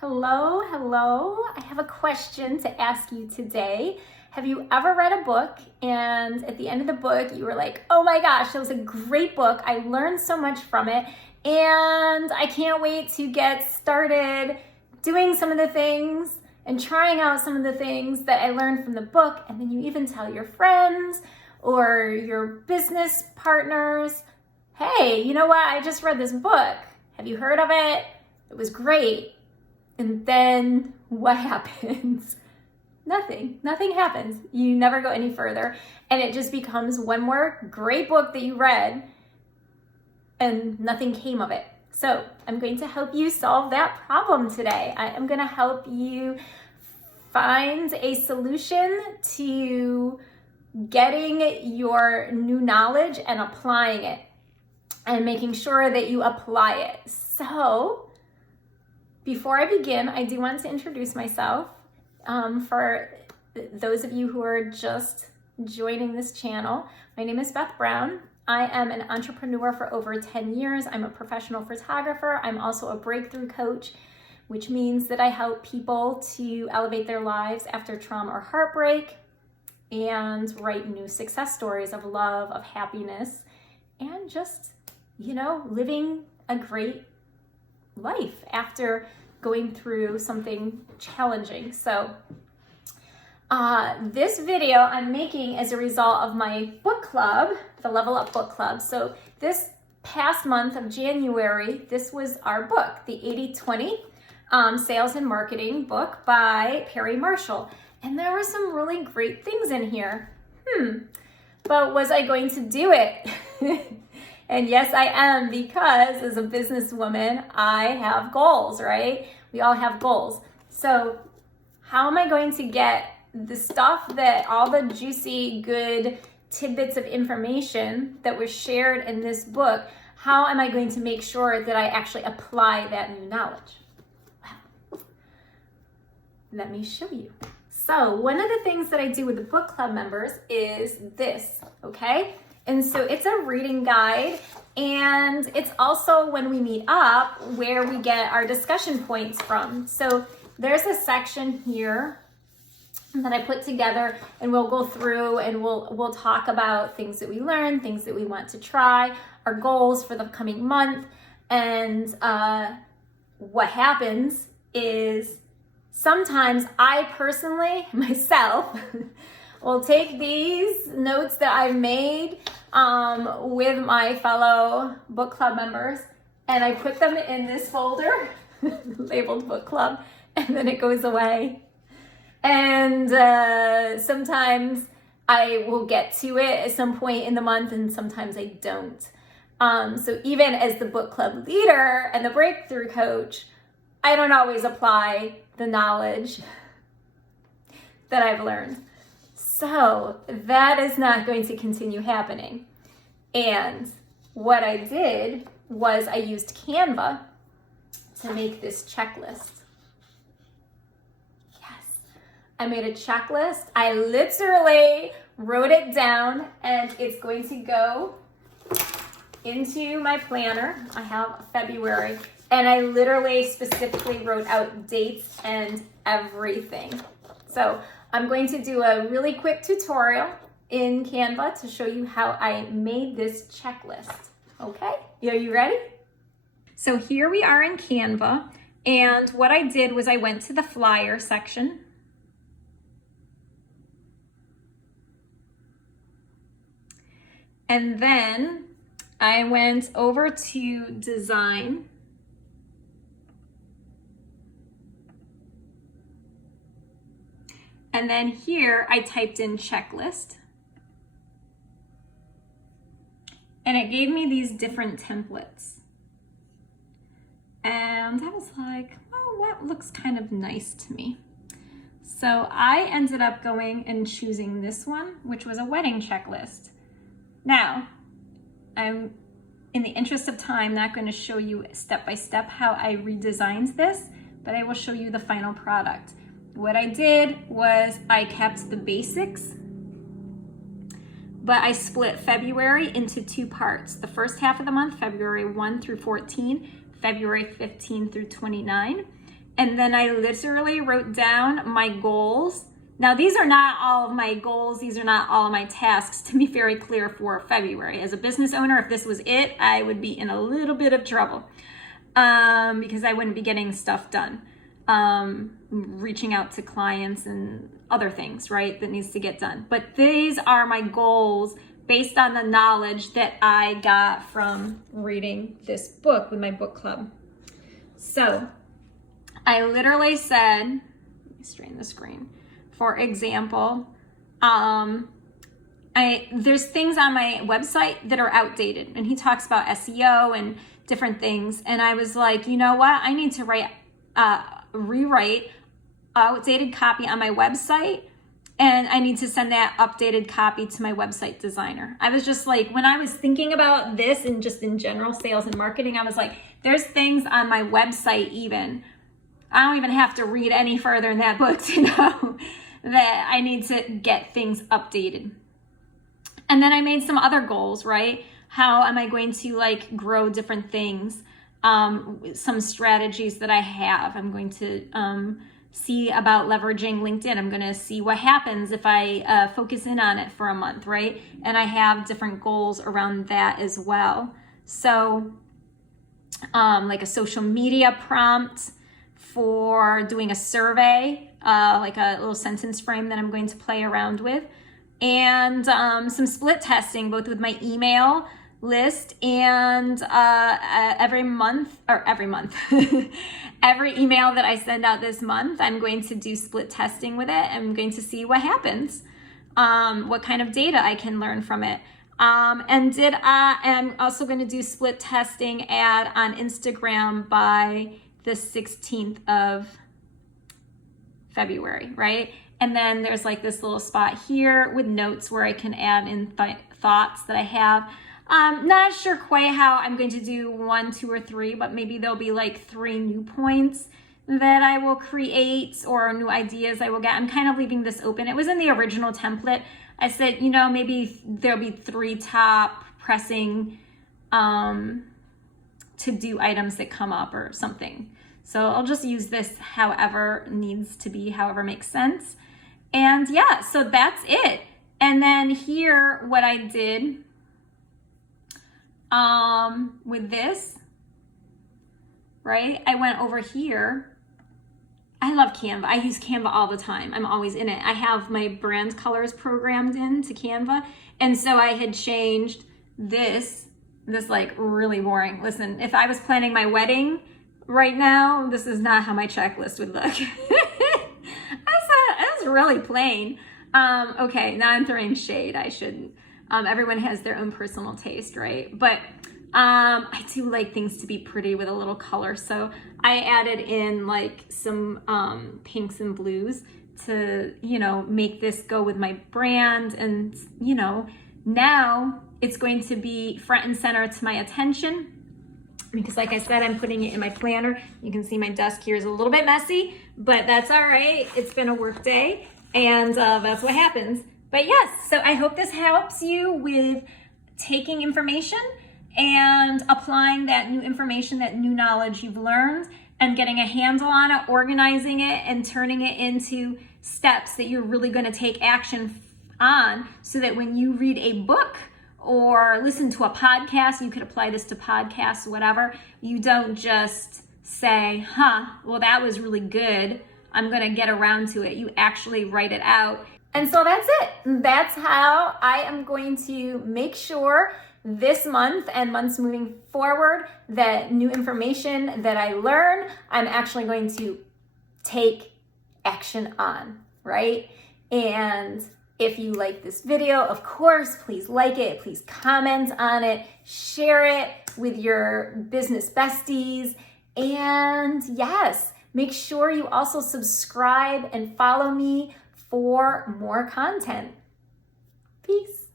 Hello, hello. I have a question to ask you today. Have you ever read a book and at the end of the book you were like, oh my gosh, that was a great book. I learned so much from it and I can't wait to get started doing some of the things and trying out some of the things that I learned from the book. And then you even tell your friends or your business partners, hey, you know what? I just read this book. Have you heard of it? It was great. And then what happens? Nothing happens. You never go any further. And it just becomes one more great book that you read and nothing came of it. So I'm going to help you solve that problem today. I am going to help you find a solution to getting your new knowledge and applying it and making sure that you apply it. So before I begin, I do want to introduce myself. For those of you who are just joining this channel, my name is Beth Brown. I am an entrepreneur for over 10 years. I'm a professional photographer. I'm also a breakthrough coach, which means that I help people to elevate their lives after trauma or heartbreak and write new success stories of love, of happiness, and just, living a great life after going through something challenging. So this video I'm making as a result of my book club, the Level Up Book Club. So this past month of January, this was our book, the 80/20 Sales and Marketing book by Perry Marshall. And there were some really great things in here. But was I going to do it? And yes, I am, because as a businesswoman, I have goals, right? We all have goals. So how am I going to get the stuff that all the juicy, good tidbits of information that were shared in this book, how am I going to make sure that I actually apply that new knowledge? Well, let me show you. So one of the things that I do with the book club members is this, okay? And so it's a reading guide, and it's also, when we meet up, where we get our discussion points from. So there's a section here that I put together, and we'll go through and we'll talk about things that we learned, things that we want to try, our goals for the coming month. And what happens is sometimes I personally, myself, will take these notes that I've made with my fellow book club members, and I put them in this folder labeled book club, and then it goes away. And sometimes I will get to it at some point in the month, and sometimes I don't. So even as the book club leader and the breakthrough coach, I don't always apply the knowledge that I've learned. So that is not going to continue happening. And what I did was I used Canva to make this checklist. Yes, I made a checklist. I literally wrote it down, and it's going to go into my planner. I have February, and I literally specifically wrote out dates and everything. So I'm going to do a really quick tutorial in Canva to show you how I made this checklist. Okay, are you ready? So here we are in Canva, and what I did was I went to the flyer section. And then I went over to design. And then here I typed in checklist, and it gave me these different templates. And I was like, oh, that looks kind of nice to me. So I ended up going and choosing this one, which was a wedding checklist. Now, I'm, in the interest of time, not going to show you step by step how I redesigned this, but I will show you the final product. What I did was I kept the basics, but I split February into two parts. The first half of the month, February 1 through 14, February 15 through 29. And then I literally wrote down my goals. Now, these are not all of my goals. These are not all of my tasks, to be very clear, for February. As a business owner, if this was it, I would be in a little bit of trouble because I wouldn't be getting stuff done. Reaching out to clients and other things, right, that needs to get done. But these are my goals based on the knowledge that I got from reading this book with my book club. So I literally said, let me strain the screen. For example, there's things on my website that are outdated, and he talks about SEO and different things. And I was like, you know what? I need to rewrite outdated copy on my website, and I need to send that updated copy to my website designer. I was just like, when I was thinking about this and just in general sales and marketing, I was like, there's things on my website even. I don't even have to read any further in that book to know that I need to get things updated. And then I made some other goals, right? How am I going to like grow different things? Some strategies that I have. I'm going to see about leveraging LinkedIn. I'm going to see what happens if I focus in on it for a month, right? And I have different goals around that as well. So like a social media prompt for doing a survey, like a little sentence frame that I'm going to play around with, and some split testing, both with my email list and every email that I send out this month, I'm going to do split testing with it. I'm going to see what happens, what kind of data I can learn from it. And I'm also going to do split testing ad on Instagram by the 16th of February, right? And then there's like this little spot here with notes where I can add in thoughts that I have. Not sure quite how I'm going to do 1, 2, or 3, but maybe there'll be like 3 new points that I will create or new ideas I will get. I'm kind of leaving this open. It was in the original template. I said, you know, maybe there'll be 3 top pressing to-do items that come up or something. So I'll just use this however needs to be, however makes sense. And yeah, so that's it. And then here, what I did with this, right? I went over here. I love Canva. I use Canva all the time. I'm always in it. I have my brand colors programmed into Canva. And so I had changed this like really boring. Listen, if I was planning my wedding right now, this is not how my checklist would look. That's really plain. Okay, now I'm throwing shade. I shouldn't. Everyone has their own personal taste, right? But I do like things to be pretty with a little color. So I added in like some pinks and blues to, you know, make this go with my brand. And, you know, now it's going to be front and center to my attention. Because like I said, I'm putting it in my planner. You can see my desk here is a little bit messy, but that's all right. It's been a work day, and that's what happens. But yes, so I hope this helps you with taking information and applying that new information, that new knowledge you've learned, and getting a handle on it, organizing it, and turning it into steps that you're really going to take action on, so that when you read a book or listen to a podcast, you could apply this to podcasts, whatever. You don't just say, well, that was really good, I'm going to get around to it. You actually write it out. And so that's it. That's how I am going to make sure this month and months moving forward that new information that I learn, I'm actually going to take action on, right? And if you like this video, of course, please like it, please comment on it, share it with your business besties, and yes, make sure you also subscribe and follow me for more content. Peace.